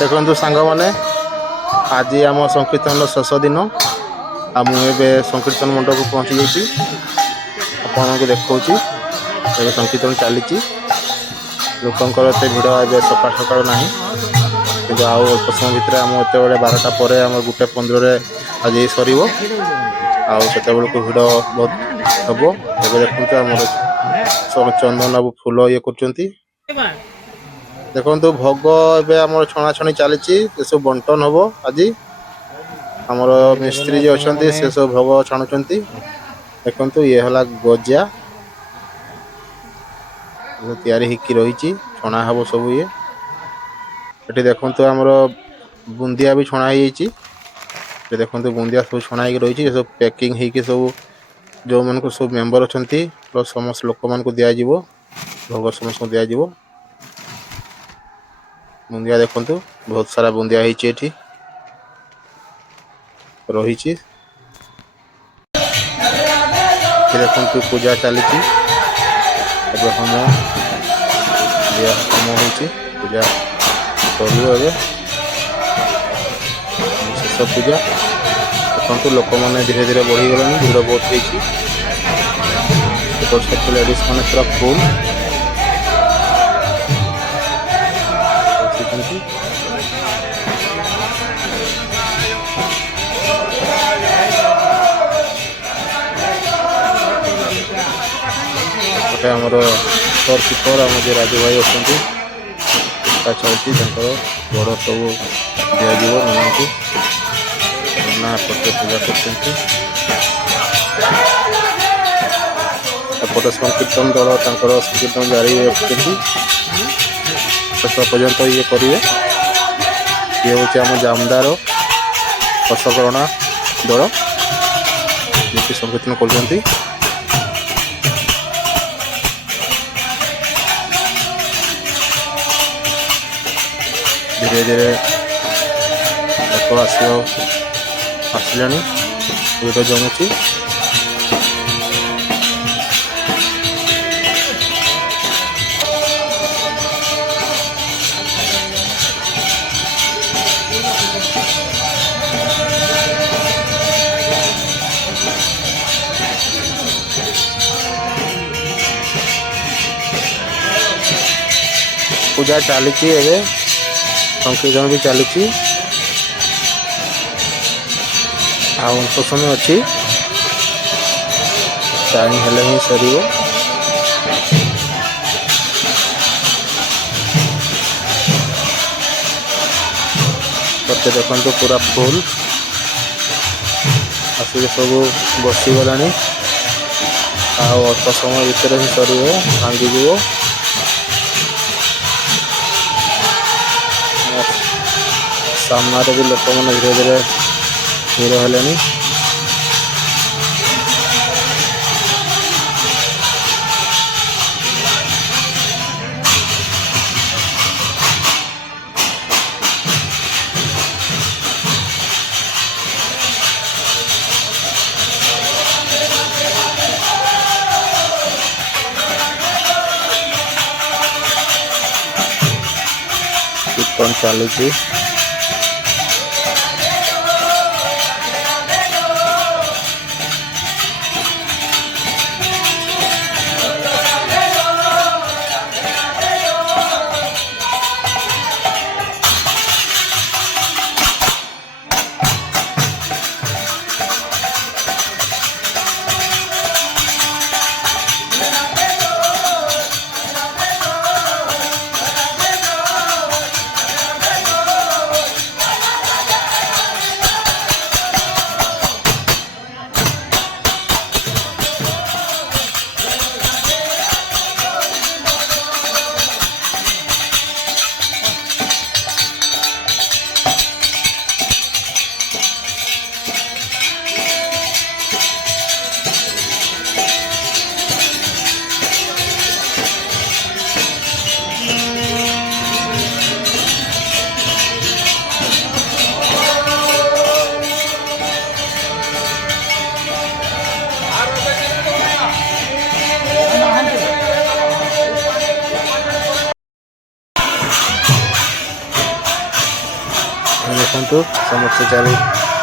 देखु सांग मैंने आज आम संकीर्तन शेष दिन मुझे संकीर्तन मंडप पहुँची जाइए आपण को देखा संकीर्तन चली लोकंर एत भिड़ ए सका सका ना कि आउ अल्प समय भितर आम एत 12टा पर आम 1:15 आज सर आते बेलू भिड़ बहुत हम एवं देखते आम चंदन बाबू फूल ये कर देखो भोग एवं छणाछणी चली सब बंटन हम आज आमर मिस्त्री जो अच्छा से सब भोग छाणुंट देखु ये है गजा तैयारी होकी रही छणा हम सब ये देखु आमर बुंदिया भी छणा देखो बुंदिया सब छणा रही सब पैकिंग होकी सब जो मन को सब मेंबर अच्छा प्लस समस्त लोक मान दिज्व भोग समस्त दिज्व बुंदिया देखु बहुत सारा बुंदिया रही देखु पूजा चली होम पूजा करू शेष पूजा देखु लोक मैंने धीरे धीरे बढ़ीगला भिड़ बहुत होती लेडीज मैंने पूरा फुल आमर सर कीपर आम जो राजू भाई अच्छा चलती बड़ सब दिज्व नाना को नाना पटे पूजा करपटे संकीर्तन दल संकीर्तन जारी रखते पर्यंत ये करेंगे ये हूँ आम जामदार हर्षकरणा दल जी संकीर्तन कर धीरे धीरे लोक आसले भिड़ जमुची पूजा चली संकीर्तन भी चली अल्प समय अच्छी टाइम हेले ही सर देखो पूरा फुल आसिक सब बसीगला अल्प समय भितर ही सर भांगी सामने भी लोक मैंने धीरे धीरे भिड़ हेले कीर्तन चली देखु समस्त चारि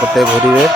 पटे घूरे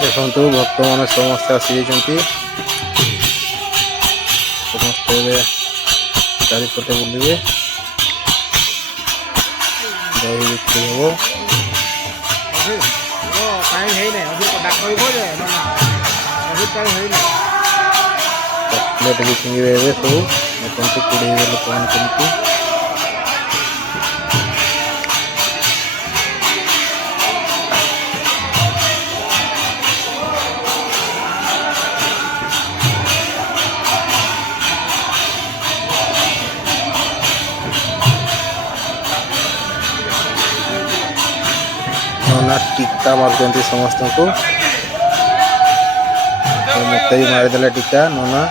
देखु भक्त मान समस्त आसी समस्ते चारिपटे बुलिए दही बिक्री हम चॉकलेट भी किंगे सब देखते कोड़े लोक मैंने नोना टीका मार्च समस्त को मत भी मारिदे टीका नोना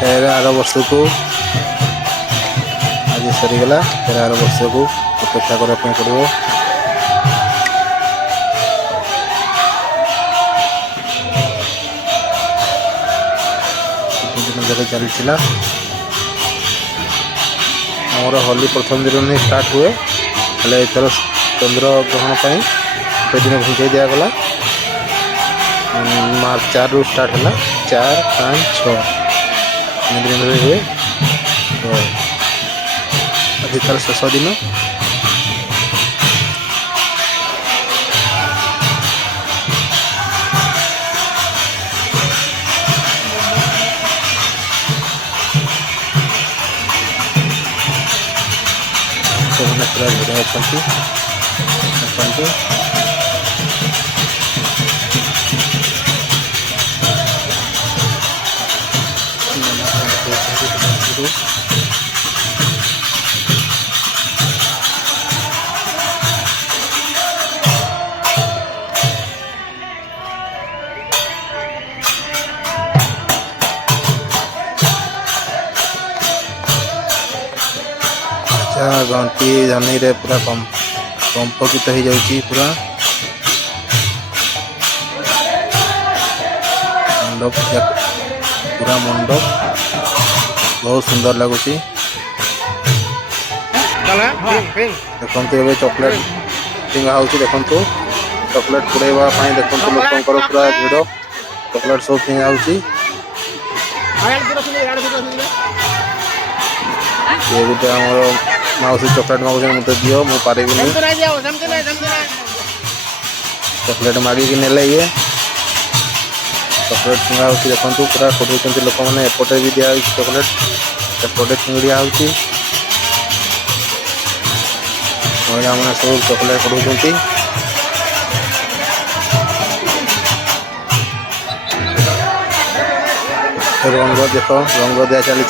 फिर आर वर्ष को आज सरीगला फिर आर वर्ष को अपेक्षा करने पड़ो चलता आमर होली प्रथम दिन नहीं स्टार्ट हुए हेल्ले एथर चंद्र ग्रहण पर दिन घुंचे दिगला मार्च 4 रु स्टार्ट है 4, 5, 6 दिन हुए तो आज तार शेष दिन पूरा भिड़ अच्छा घंटी धनी रे पूरा कंपकित हो जाउची पूरा मंडप पूरा मंडप बहुत सुंदर लगुची देखते चॉकलेट फिंगा हो देखु चॉकलेट पुड़ेवा देखते लोक पूरा भिड़ चॉकलेट सब फिंगा हो ये गोटे आमर मौसी चॉकलेट मांग मत दियो मु पारि चॉकलेट मागिक ने ये चॉकलेट फिंगा हो देखु पूरा खोद लोक मैंने एपटे भी दिया चॉकलेट एपटे फिंगड़िया हो महिला मैंने सब चॉकलेट खोद रंग देख रंग दिया चली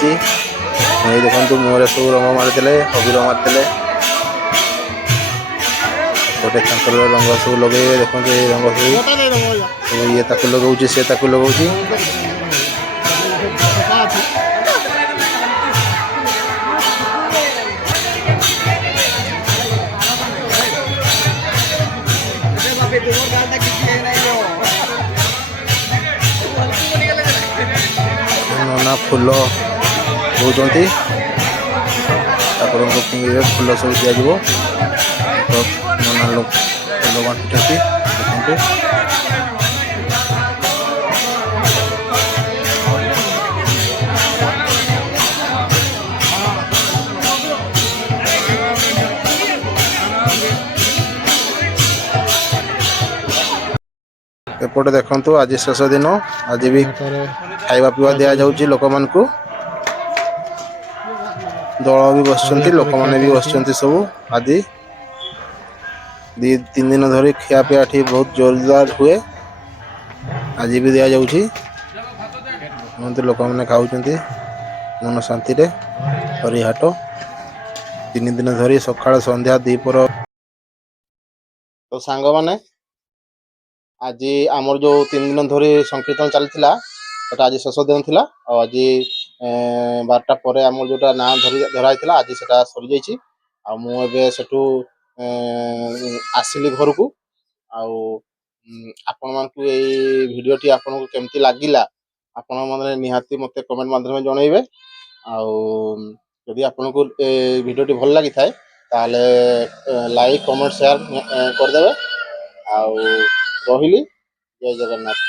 देखु मुहर सब रंग मारिदे अबीर मारिदे गोटे रंग सब लगे देखो ये रंग सब ये लगे सी लगे नना फूल होती ठाकुर फूल सब दिज्व तो नना लोग फूल बांटुंट देखते एपटे देखु आज शेष दिन आज भी खाଇବା पीवा दिया जाउची लोक मान को दल भी बस लोक मैंने भी बस सब आदि तीन दिन धरी खिया पिया एठी बहुत जोरदार हुए। आज भी दिया जाउछि एमती लोक मैंने खाऊଛନ୍ତି मन शांति रे हरिहाट 3 दिन धरी सकाळ संध्या दीपर। तो सांग माने आज आमर जो 3 दिन धरी संकीर्तन चलता आज शेष दिन थिला और आज 12टा पर आमर जोटा ना धराई आज सेटा सरी जाइछि आ मु एबे सेठू आसिली घर को आउ आपण मानकु ए वीडियो टी आपण को केमती लागिला आपण माने निहाती मते कमेंट माध्यम जनइबे आउ यदि आपण को ए वीडियो टी भल लागि थाए ताले लाइक कमेंट शेयर कर देबे आउ रहिली जय जगन्नाथ।